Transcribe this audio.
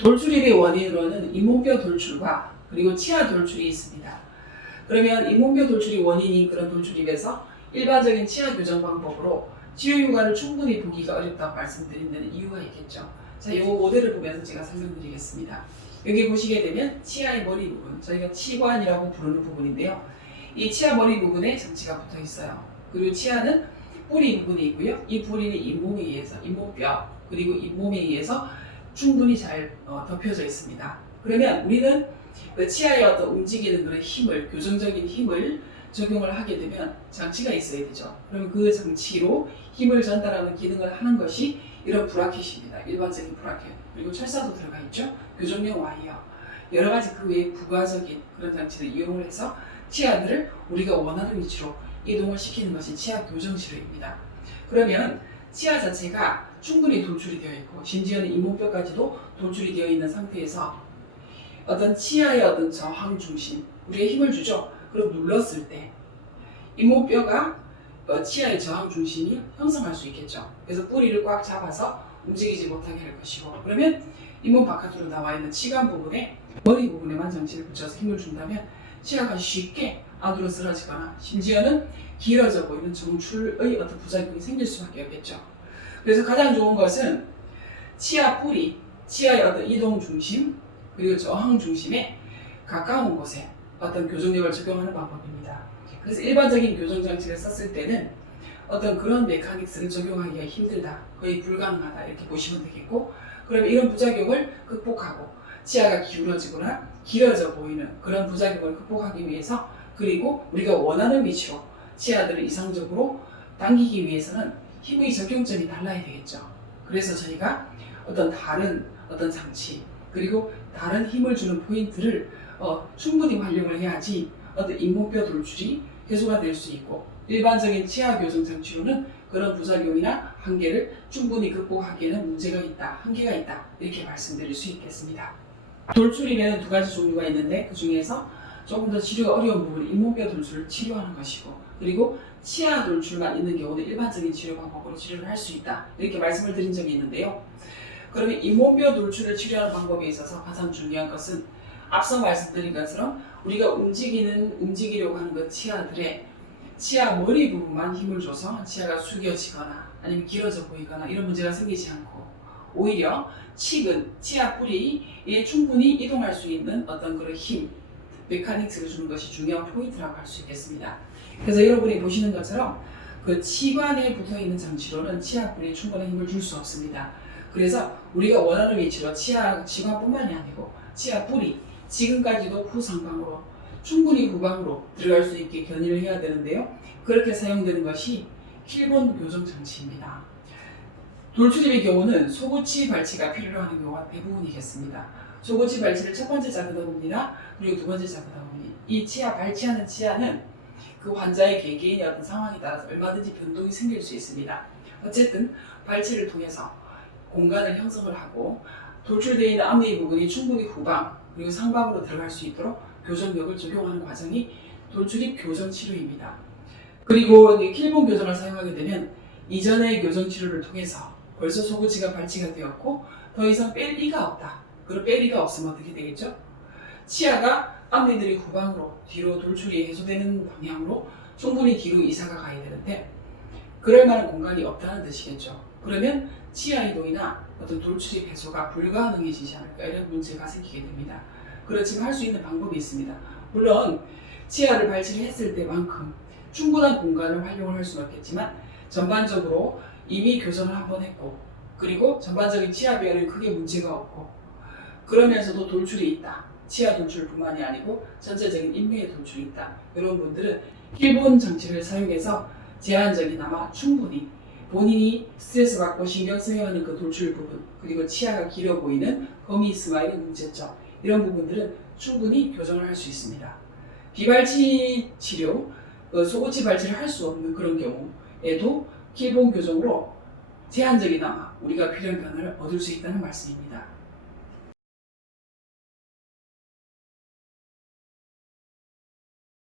돌출입의 원인으로는 잇몸뼈 돌출과 그리고 치아 돌출이 있습니다. 그러면 잇몸뼈 돌출이 원인인 그런 돌출입에서 일반적인 치아 교정 방법으로 치료 효과를 충분히 보기가 어렵다고 말씀드린 데는 이유가 있겠죠. 자, 이 모델을 보면서 제가 설명드리겠습니다. 여기 보시게 되면 치아의 머리 부분, 저희가 치관이라고 부르는 부분인데요. 이 치아 머리 부분에 장치가 붙어 있어요. 그리고 치아는 뿌리 부분이 있고요. 이 뿌리는 잇몸에 의해서, 잇몸뼈 그리고 잇몸에 의해서 충분히 잘 덮여져 있습니다. 그러면 우리는 그 치아의 어떤 움직이는 그런 힘을, 교정적인 힘을 적용을 하게 되면 장치가 있어야 되죠. 그러면 그 장치로 힘을 전달하는 기능을 하는 것이 이런 브라켓입니다. 일반적인 브라켓. 그리고 철사도 들어가 있죠. 교정용 와이어. 여러 가지 그 외에 부가적인 그런 장치를 이용을 해서 치아들을 우리가 원하는 위치로 이동을 시키는 것이 치아 교정 치료입니다. 그러면 치아 자체가 충분히 돌출이 되어 있고 심지어는 잇몸뼈까지도 돌출이 되어 있는 상태에서 어떤 치아의 어떤 저항 중심, 우리가 힘을 주죠. 그럼 눌렀을 때 잇몸뼈가 치아의 저항 중심이 형성할 수 있겠죠. 그래서 뿌리를 꽉 잡아서 움직이지 못하게 할 것이고, 그러면 잇몸 바깥으로 나와 있는 치관 부분에 머리 부분에만 장치를 붙여서 힘을 준다면 치아가 쉽게 안으로 쓰러지거나 심지어는 길어져 보이는 정출의 어떤 부작용이 생길 수밖에 없겠죠. 그래서 가장 좋은 것은 치아 뿌리, 치아의 어떤 이동 중심 그리고 저항 중심에 가까운 곳에 어떤 교정력을 적용하는 방법입니다. 그래서 일반적인 교정 장치를 썼을 때는 어떤 그런 메카닉스를 적용하기가 힘들다, 거의 불가능하다 이렇게 보시면 되겠고, 그러면 이런 부작용을 극복하고 치아가 기울어지거나 길어져 보이는 그런 부작용을 극복하기 위해서, 그리고 우리가 원하는 위치로 치아들을 이상적으로 당기기 위해서는 힘의 적용점이 달라야 되겠죠. 그래서 저희가 어떤 다른 어떤 장치 그리고 다른 힘을 주는 포인트를 충분히 활용을 해야지 어떤 잇몸뼈 돌출이 해소가 될 수 있고, 일반적인 치아 교정 장치로는 그런 부작용이나 한계를 충분히 극복하기에는 문제가 있다, 한계가 있다 이렇게 말씀드릴 수 있겠습니다. 돌출입에는 두 가지 종류가 있는데 그 중에서 조금 더 치료가 어려운 부분은 잇몸뼈 돌출을 치료하는 것이고, 그리고 치아 돌출만 있는 경우는 일반적인 치료 방법으로 치료를 할 수 있다 이렇게 말씀을 드린 적이 있는데요. 그러면 잇몸뼈 돌출을 치료하는 방법에 있어서 가장 중요한 것은 앞서 말씀드린 것처럼 우리가 움직이려고 하는 그 치아들의 치아 머리 부분만 힘을 줘서 치아가 숙여지거나 아니면 길어져 보이거나 이런 문제가 생기지 않고, 오히려 치근, 치아 뿌리에 충분히 이동할 수 있는 어떤 그런 힘, 메카닉스를 주는 것이 중요한 포인트라고 할 수 있겠습니다. 그래서 여러분이 보시는 것처럼 그 치관에 붙어 있는 장치로는 치아 뿌리에 충분한 힘을 줄 수 없습니다. 그래서 우리가 원하는 위치로 치관뿐만이 아니고 치아 뿌리, 지금까지도 후상방으로 충분히 후방으로 들어갈 수 있게 견인을 해야 되는데요. 그렇게 사용되는 것이 킬본 교정 장치입니다. 돌출입의 경우는 소구치 발치가 필요로 하는 경우가 대부분이겠습니다. 소구치 발치를 첫 번째 자극다 봅니다. 그리고 두 번째 자극다 봅니다. 이 치아 발치하는 치아는 그 환자의 개개인의 어떤 상황에 따라서 얼마든지 변동이 생길 수 있습니다. 어쨌든 발치를 통해서 공간을 형성을 하고 돌출되어 있는 앞니 부분이 충분히 후방 그리고 상방으로 들어갈 수 있도록 교정력을 적용하는 과정이 돌출입 교정 치료입니다. 그리고 킬본 교정을 사용하게 되면 이전의 교정 치료를 통해서 벌써 소구치가 발치가 되었고 더 이상 뺄 리가 없다. 그럼 뺄 리가 없으면 어떻게 되겠죠? 치아가 앞니들이 후방으로 뒤로 돌출이 해소되는 방향으로 충분히 뒤로 이사가 가야 되는데 그럴 만한 공간이 없다는 뜻이겠죠. 그러면 치아 이동이나 어떤 돌출입 해소가 불가능해지지 않을까 이런 문제가 생기게 됩니다. 그렇지만 할 수 있는 방법이 있습니다. 물론 치아를 발치를 했을 때만큼 충분한 공간을 활용을 할 수는 없겠지만 전반적으로 이미 교정을 한번 했고 그리고 전반적인 치아배열은 크게 문제가 없고 그러면서도 돌출이 있다. 치아 돌출뿐만이 아니고 전체적인 인매의 돌출이 있다. 이런 분들은 킬본 장치를 사용해서 제한적이나마 충분히 본인이 스트레스 받고 신경 써야 하는 그 돌출 부분 그리고 치아가 길어 보이는 거미 스마일의 문제점 이런 부분들은 충분히 교정을 할 수 있습니다. 비발치 치료, 소고치 발치를 할 수 없는 그런 경우에도 킬본 교정으로 제한적이나마 우리가 필요한 변화를 얻을 수 있다는 말씀입니다.